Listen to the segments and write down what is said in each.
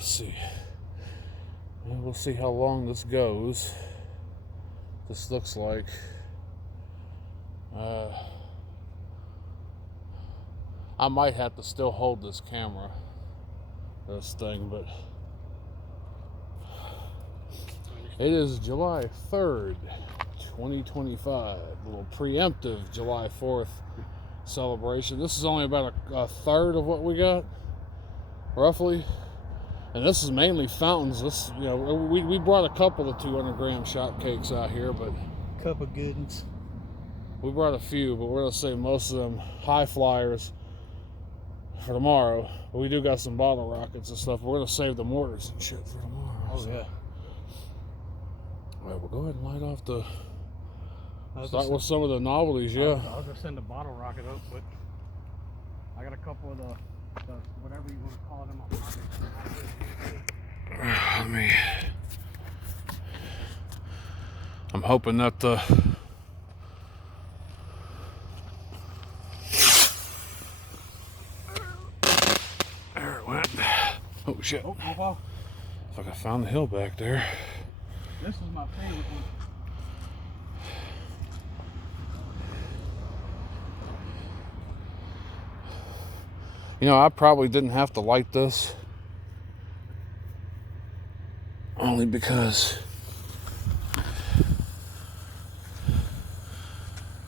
Let's see. We'll see how long this goes. This looks like I might have to still hold this camera, this thing, but it is July 3rd, 2025. A little preemptive July 4th celebration. This is only about a third of what we got, roughly. And this is mainly fountains. This, you know, we brought a couple of 200-gram shot cakes out here, but cup of goodings. We brought a few, but we're gonna save most of them high flyers for tomorrow. But we do got some bottle rockets and stuff. We're gonna save the mortars and shit for tomorrow. Oh yeah. All right, we'll go ahead and light off the. Start with some of the novelties, yeah. I was gonna send a bottle rocket up, but I got a couple of the whatever you want to call them. Let me. I'm hoping that the. There it went. Oh shit! Oh, Looks like I found the hill back there. This is my favorite one. You know, I probably didn't have to light this. Only because...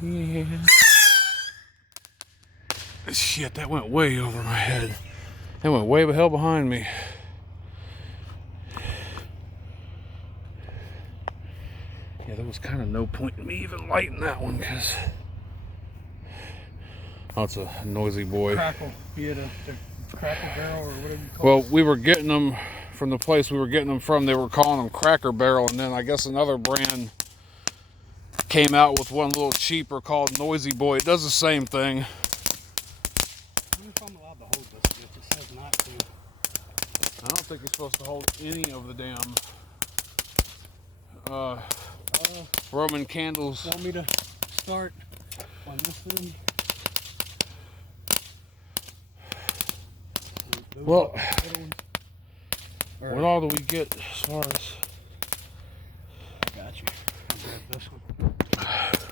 Yeah. Shit, that went way over my head. That went way the hell behind me. Yeah, there was kind of no point in me even lighting that one, because... Oh, it's a noisy boy. Crackle. Yeah, the Cracker Barrel or whatever you call it. Well, we were getting them from the place we were getting them from. They were calling them Cracker Barrel, and then I guess another brand came out with one a little cheaper called Noisy Boy. It does the same thing. I don't know if I'm allowed to hold this. It says not to. I don't think you're supposed to hold any of the damn Roman candles. Want me to start on this thing? Well, what all do we get as far as? Got you. I'll grab this one.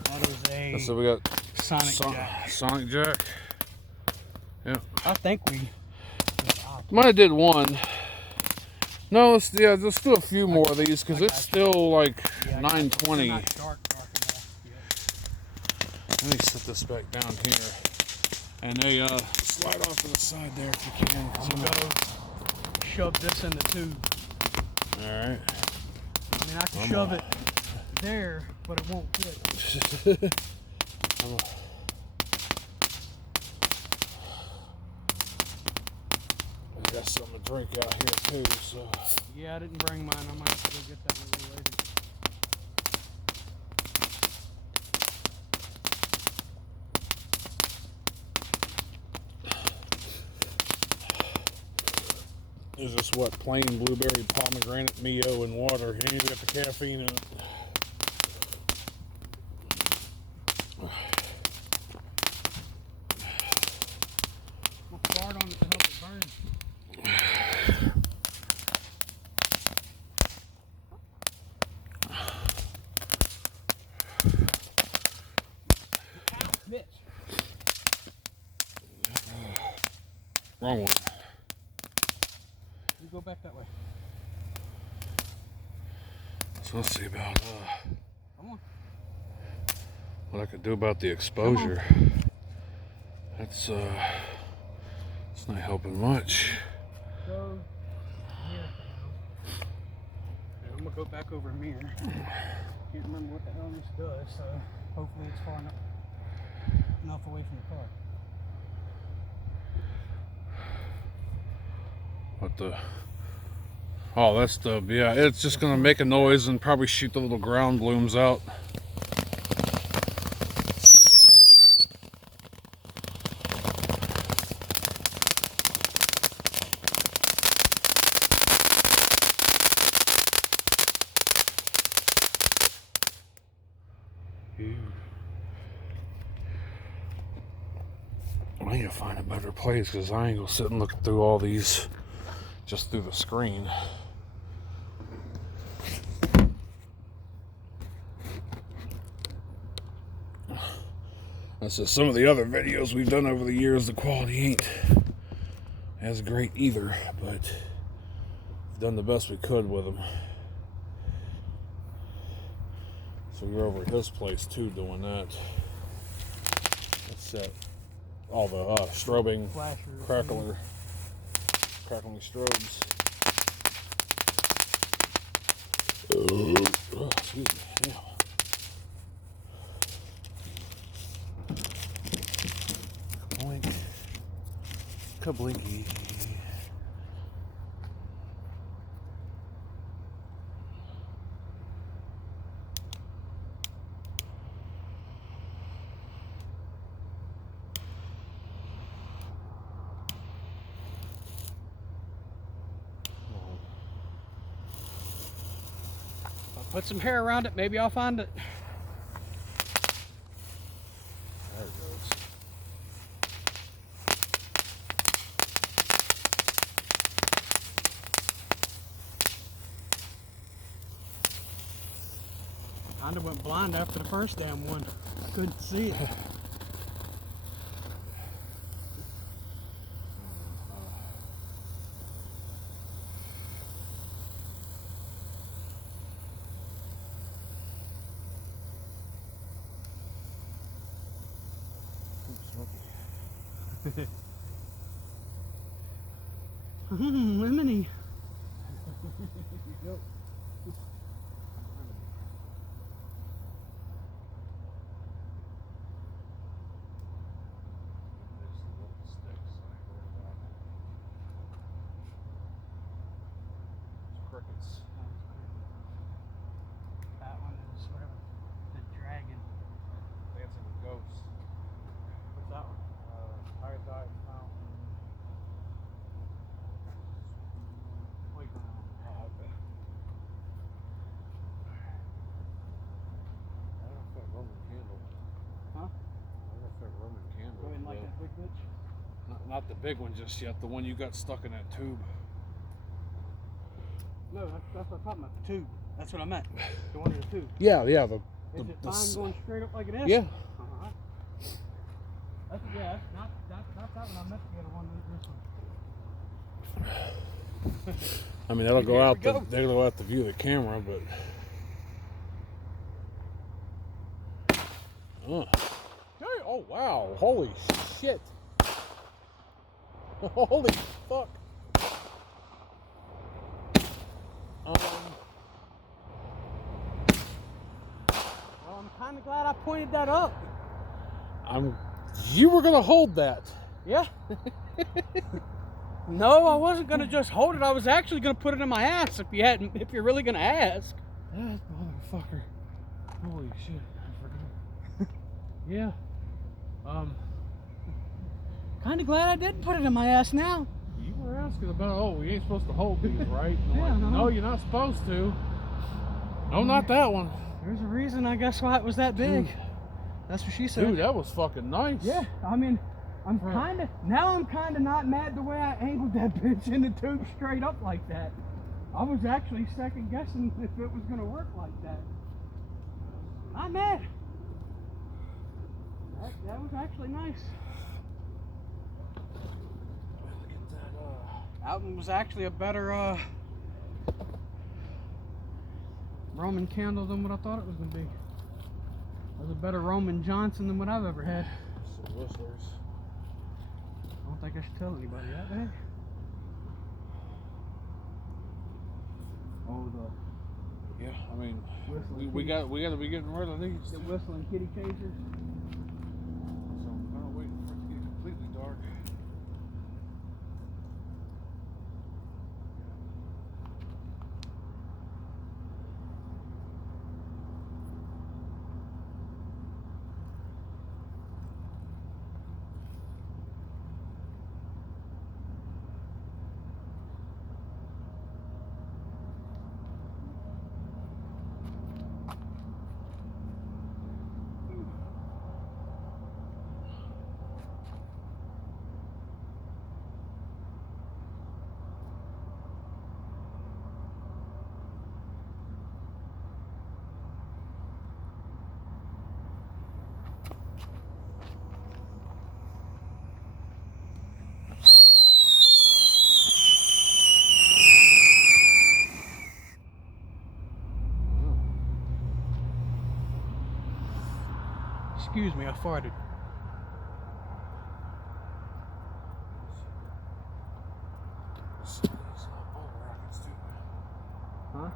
That is a So we got Sonic Jack. Sonic Jack. Yeah. I think we Might have did one. No, let's let's do a few more of these because it's still like 9:20. Not dark enough. Let me set this back down here. And they slide off to the side there if you can. I'm gonna shove this in the tube. Alright. I mean, I can shove it there, but it won't fit. We got something to drink out here too, so. Yeah, I didn't bring mine. I might have to go get that a little later. Is this what? Plain blueberry, pomegranate, Mio, and water. You ain't got the caffeine in it. We'll start on it to help it burn. Bitch. Wrong one. You go back that way. So let's see about Come on. what I could do about the exposure. That's it's not helping much. Go here. And I'm gonna go back over here. Can't remember what the hell this does, so hopefully it's far enough away from the car. What the? Oh, that's the, yeah, it's just gonna make a noise and probably shoot the little ground blooms out. I need to find a better place because I ain't gonna sit and look through all these just through the screen. That's just some of the other videos we've done over the years. The quality ain't as great either, but we've done the best we could with them. So we're over at his place too doing that. That's all the strobing, crackling strobes. Oh, excuse me. Yeah. Blink. Kablinky. Put some hair around it, maybe I'll find it. There it goes. Kinda went blind after the first damn one. Couldn't see it. Lemony. Crickets. That one is whatever. The dragon. Dancing with ghosts. What's that one? Iodine fountain. Playground. Oh, okay. I don't know if that Roman candle. Huh? I don't know if that Roman candle. Go ahead and like that big bitch. Not the big one just yet. The one you got stuck in that tube. No, that's what I'm talking about. The tube. That's what I meant. The one in the tube. Yeah. Is it fine going straight up like it is? Yeah. Uh-huh. That's not that one I meant to get one. This one. I mean, that'll go Here out. we go. That'll go out the view of the camera, but. Oh wow! Holy shit! Holy fuck! Well, I'm kind of glad I pointed that up. You were gonna hold that. Yeah. No, I wasn't gonna just hold it. I was actually gonna put it in my ass if you're really gonna ask. That motherfucker! Holy shit! I forgot. Yeah. Kind of glad I didn't put it in my ass now. You were asking about, oh, we ain't supposed to hold these, right? And I'm Yeah, like, no. no, you're not supposed to. No, not that one. There's a reason, I guess, why it was that big. Dude. That's what she said. Dude, that was fucking nice. Yeah, I mean, I'm kind of not mad the way I angled that bitch in the tube straight up like that. I was actually second guessing if it was gonna work like that. Not mad. That was actually nice. That one was actually a better Roman candle than what I thought it was gonna be. It was a better Roman Johnson than what I've ever had. Some whistlers. I don't think I should tell anybody that, eh? Oh, Yeah, I mean, Whistling we got to be getting rid of these. the whistling kitty chasers. So I'm kind of waiting for it to get completely dark. Excuse me, I farted. Huh?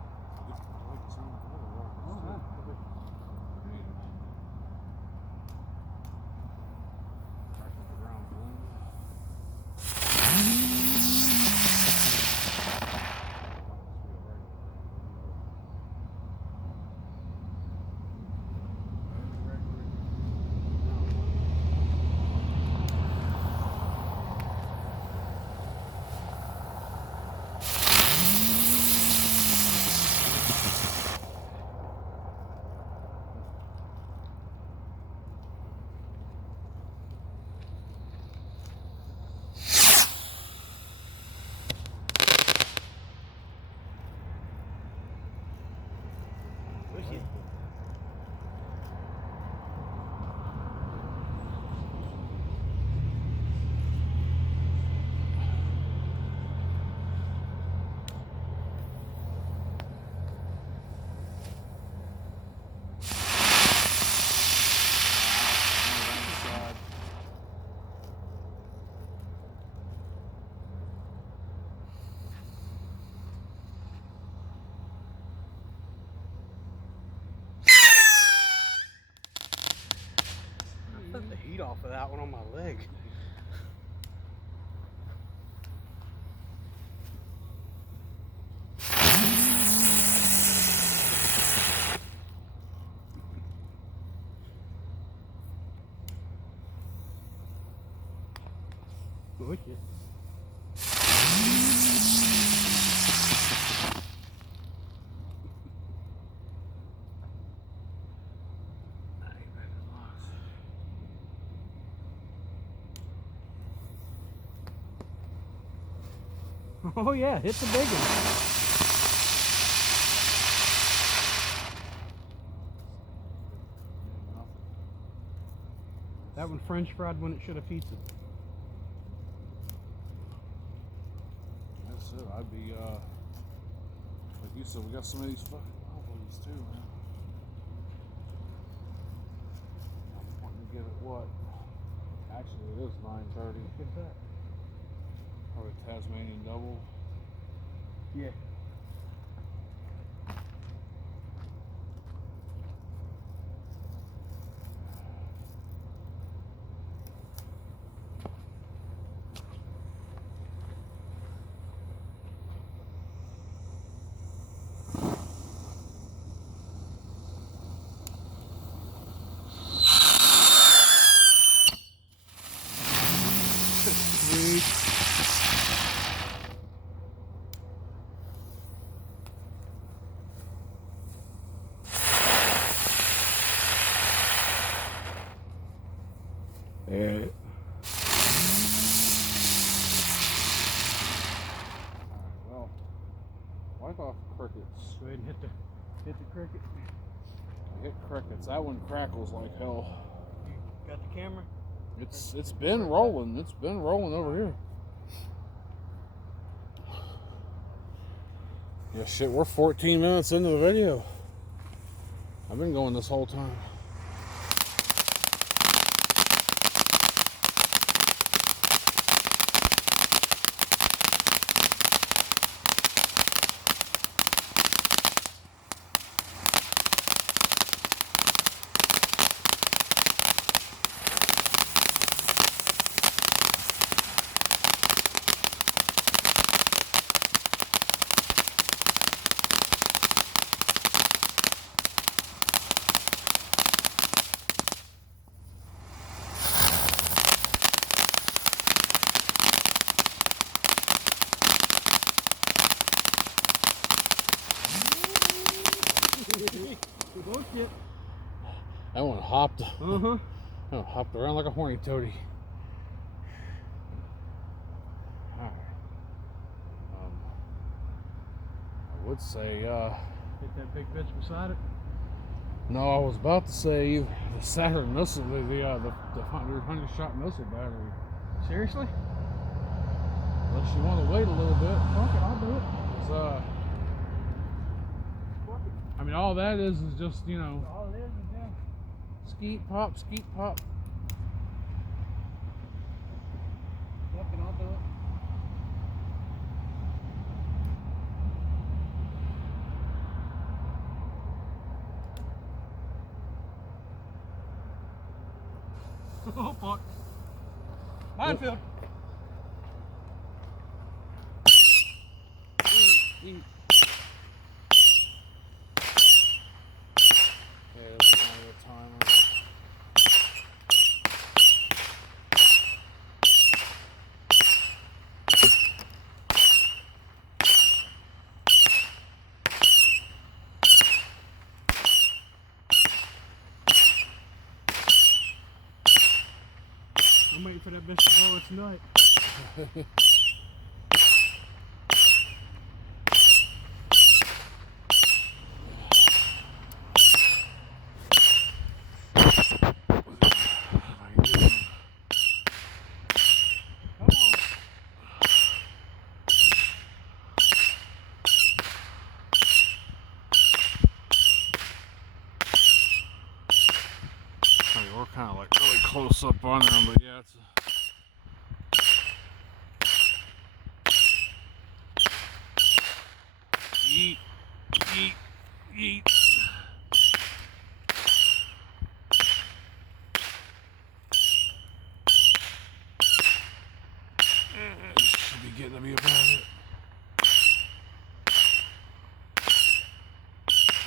I felt the heat off of that one on my leg. Oh shit. Oh yeah, hit the big one. That one French fried when it should have pizza. That's it. I'd be like you said, we got some of these fucking wobblies too, man. I'm wanting to give it what? Actually, it is 9:30. Look at that. Probably Tasmanian double. Yeah. Yeah. Well, wipe off crickets. Go ahead and hit the cricket. Hit crickets. That one crackles like hell. You got the camera? It's been rolling. It's been rolling over here. Yeah, shit. We're 14 minutes into the video. I've been going this whole time. Bullshit. That one hopped. Uh-huh. That one hopped around like a horny toady. Alright. I would say, Hit that big bitch beside it. no, I was about to say the Saturn missile, the 100-shot missile battery. Seriously? Unless you want to wait a little bit. Fuck it, I'll do it. It's, I mean, all that is just, you know, All it is, yeah. Skeet pop, skeet pop. Look, and I'll do it. Oh, fuck. Minefield. Eat. Yeah, there's a timer. I'm waiting for that bitch to blow its nut. Come on. I mean, we're kind of like really close up on them, but yeah, it's eat, eat, eat. Should be getting to be about it.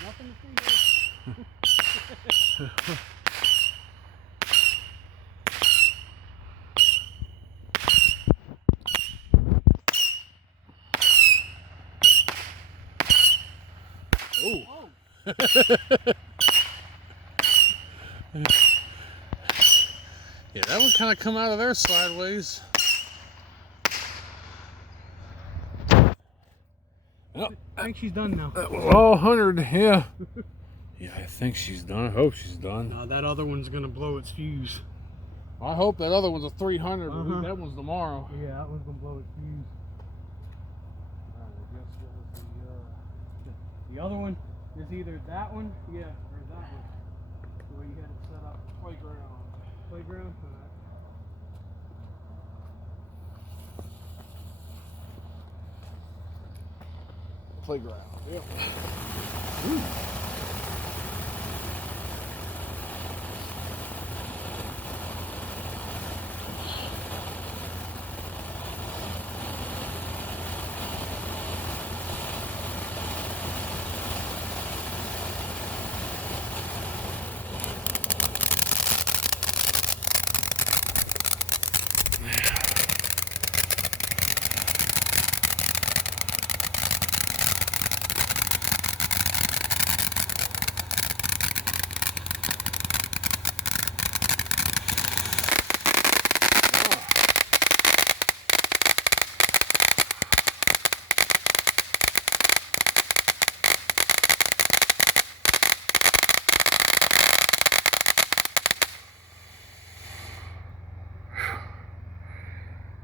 Nothing to see here. Oh. Yeah, that one kind of come out of there sideways. Oh, I think she's done now. that was all 100, yeah. Yeah, I think she's done. I hope she's done. That other one's gonna blow its fuse. I hope that other one's a 300, but Uh-huh. that one's tomorrow. Yeah, that one's gonna blow its fuse. Alright, well, guess what was The other one is either that one, yeah, or that one. The way you had it set up. playground? Playground? Alright. Playground, yep.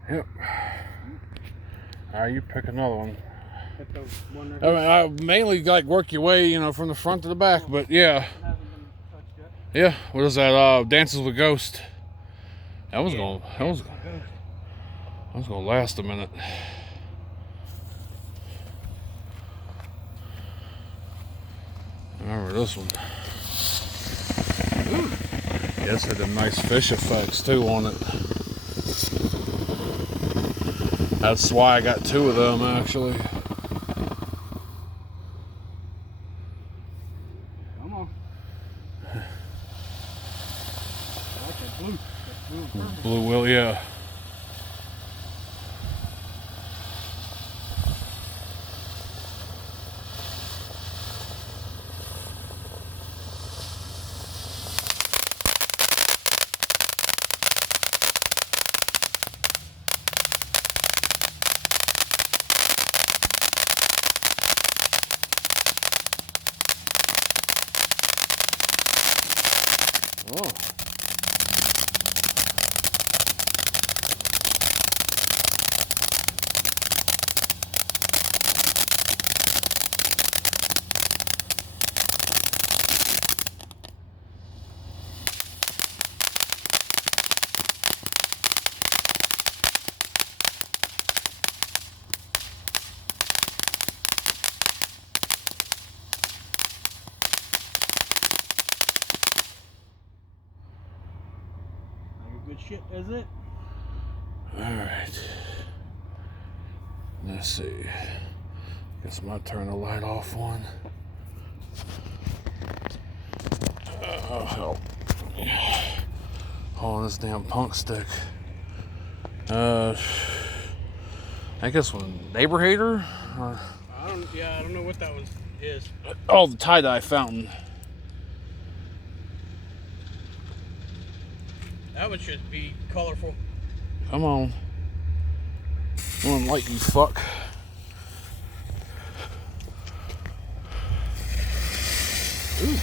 Yep. Alright, you pick another one. Hit the one right I mean, I mainly like work your way, you know, from the front to the back, but yeah. Hasn't been touched yet. Yeah, what is that? Dances with Ghost. That was gonna last a minute. I remember this one. Ooh. Yes, had them nice fish effects too on it. That's why I got two of them actually. Come on. I like that blue. That blue is perfect. Blue wheel, yeah. Oh. shit as it. Alright. Let's see. Guess I might turn the light off one. Oh, help. Oh, this damn punk stick. I guess one neighbor hater? I don't know what that one is. Oh, the tie-dye fountain. That one should be colorful. Come on. One light, you fuck. Ooh.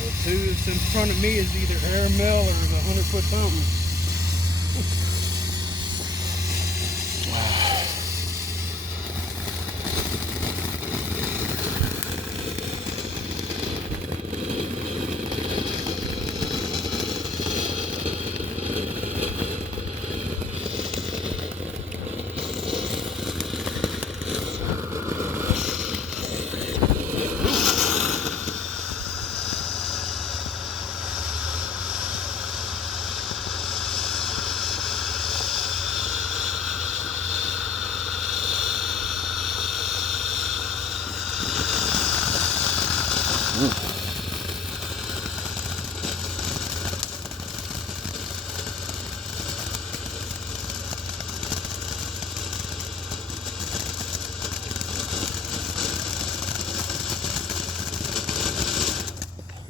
The two that's in front of me is either air mill or the 100-foot fountain.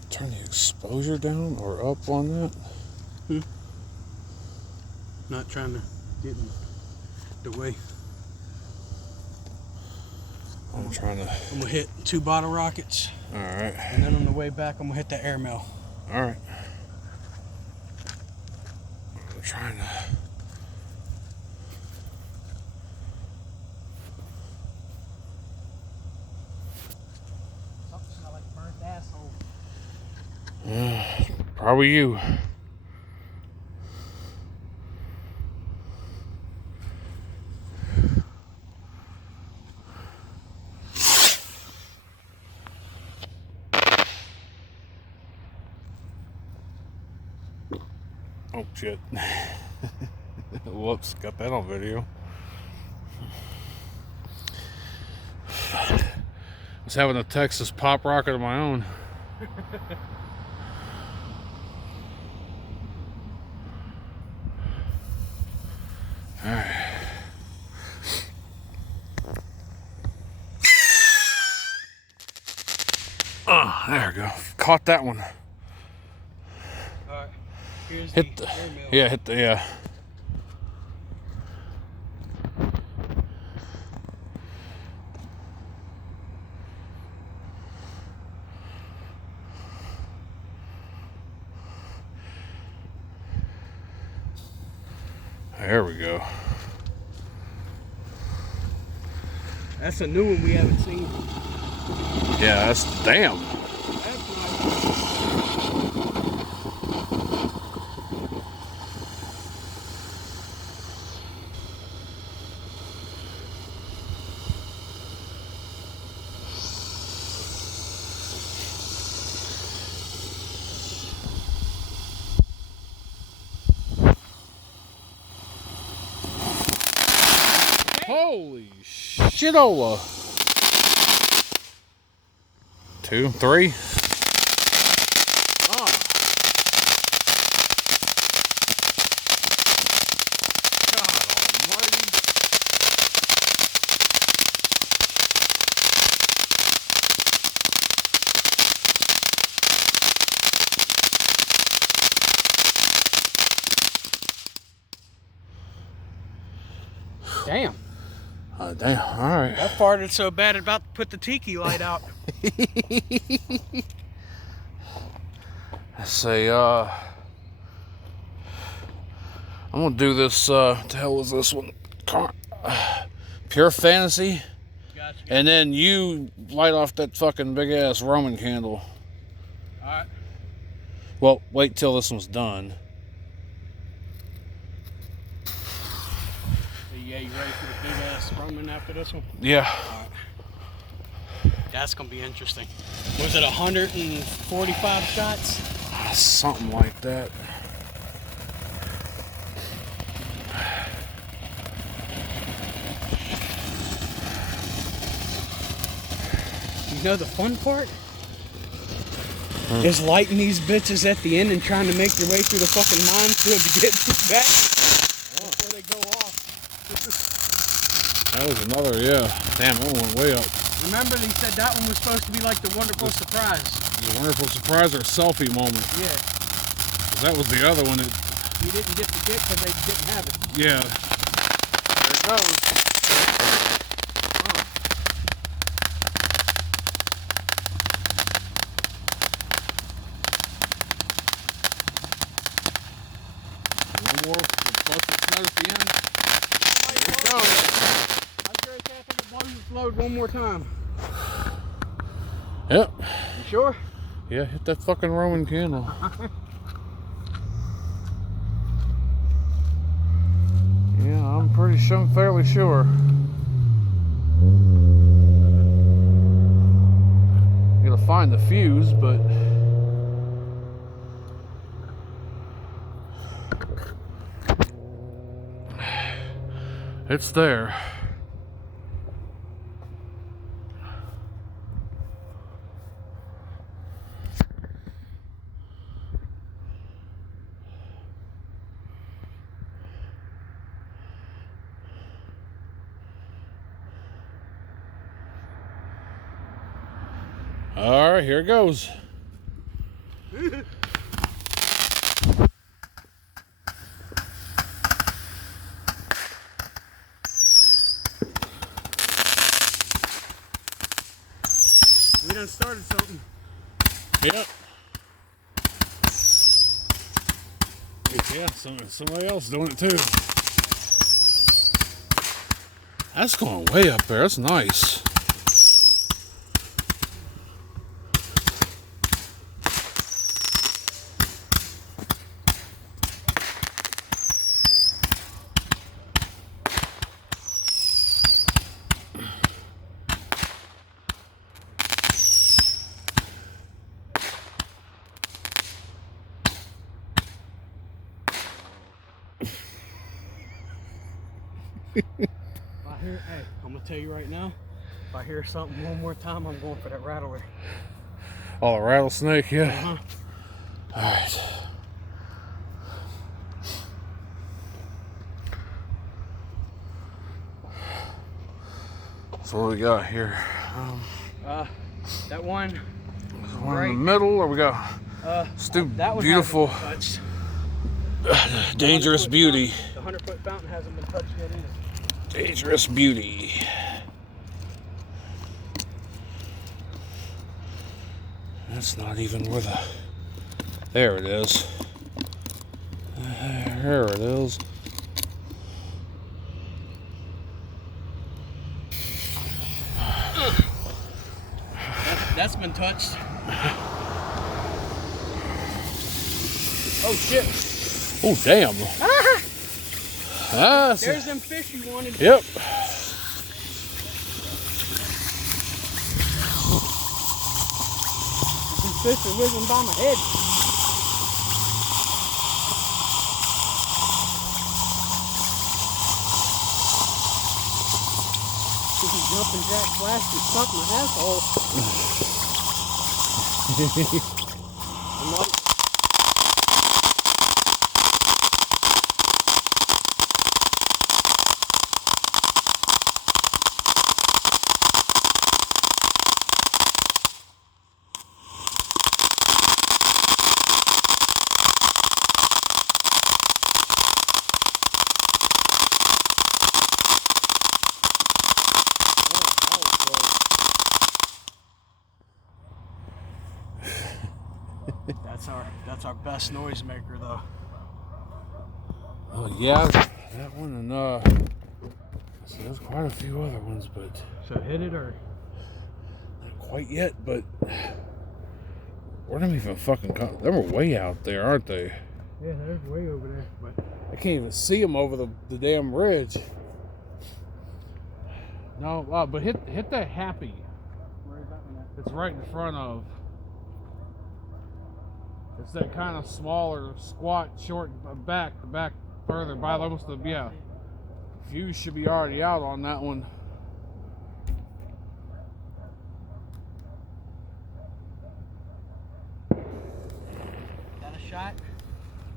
Turn the exposure down or up on that? Not trying to get in the way. I'm trying to. I'm gonna hit 2 bottle rockets. Alright. And then on the way back, I'm gonna hit the air mill. Alright. I'm trying to. Something smell like burnt asshole. Probably you. Oh shit. Whoops, got that on video. I was having a Texas pop rocket of my own. Alright. Oh, there we go. Caught that one. Alright, here's Hit the the, air mill. yeah, hit the, yeah. There we go. That's a new one we haven't seen. Yeah, that's damn. That's nice. Holy shitola. 2, 3. Oh. God almighty. Damn. Damn, alright. That farted so bad it about to put the tiki light out. I say, I'm gonna do this, what the hell was this one? Pure Fantasy. Gotcha. And then you light off that fucking big ass Roman candle. Alright. Well, wait till this one's done. Yeah, you ready for the big ass Roman after this one? Yeah. Alright. That's gonna be interesting. Was it 145 shots? Something like that. You know the fun part? Is lighting these bitches at the end and trying to make your way through the fucking minefield to get back before they go off. That was another, yeah. Damn, that one went way up. Remember they said that one was supposed to be like the wonderful surprise. The wonderful surprise or selfie moment. Yeah. 'Cause that was the other one that... You didn't get to get because they didn't have it. Yeah. There it goes. One more. Busted snout at the end. There it goes. I'm sure it's after the blows its load one more time. Yep. You sure? Yeah, hit that fucking Roman candle. Yeah, I'm pretty sure, I'm fairly sure. Gotta find the fuse, but it's there. All right, here it goes. We done started something. Yep. Yeah, somebody else doing it too. That's going way up there. That's nice. Hey, I'm gonna tell you right now, if I hear something one more time, I'm going for that rattler. Oh, the rattlesnake, yeah. All right. So what we got here? That one. One in the middle, or we got That one beautiful, hasn't been touched. dangerous beauty. The 100-foot fountain hasn't been touched yet either. Dangerous beauty. That's not even where the... There it is. There it is. That's been touched. Oh shit. Oh damn. Ah, there's them fish you wanted. Yep. Some fish are whizzing by my head. This is jumping jack flash and stuck my asshole. I'm like, that's our best noise maker though. Oh yeah, that one and so there's quite a few other ones, but So hit it or not quite yet. But where them even fucking come? Them are way out there, aren't they? yeah, they're way over there. But I can't even see them over the damn ridge. No, but hit that happy. where is that one? It's right in front of. It's that kind of smaller, squat, short back, the back further by almost the, yeah. Fuse should be already out on that one. Got a shot?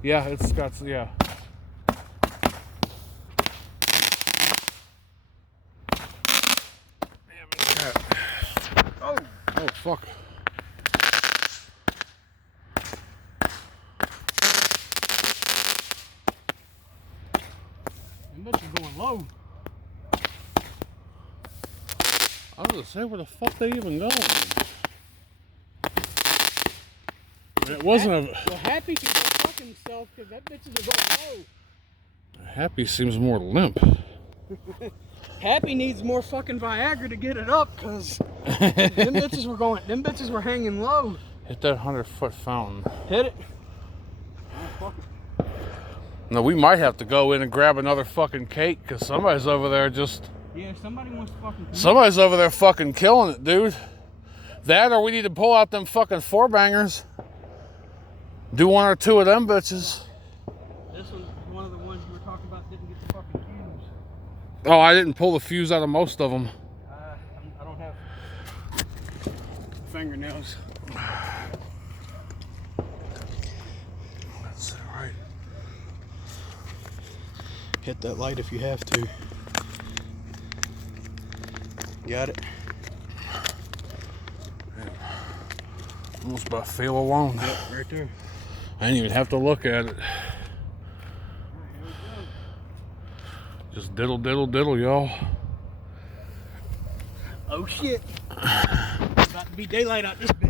Yeah, it's got, yeah. Damn it. Oh! Oh, fuck. Them bitches going low. I was gonna say, where the fuck they even going? It wasn't a. Well, Happy can go fuck himself because that bitch is going low. Happy seems more limp. Happy needs more fucking Viagra to get it up because them bitches were hanging low. Hit that 100-foot fountain. Hit it. No, we might have to go in and grab another fucking cake because somebody's over there just. Yeah, somebody wants to fucking. Somebody's over there fucking killing it, dude. That or we need to pull out them fucking 4-bangers. Do one or two of them bitches. This one of the ones you were talking about, didn't get the fucking fuse. Oh, I didn't pull the fuse out of most of them. I don't have fingernails. That's right. Hit that light if you have to. Got it? Almost by feel alone. Yep, right there. I didn't even have to look at it. Just diddle, diddle, diddle, y'all. Oh shit. About to be daylight out this bitch.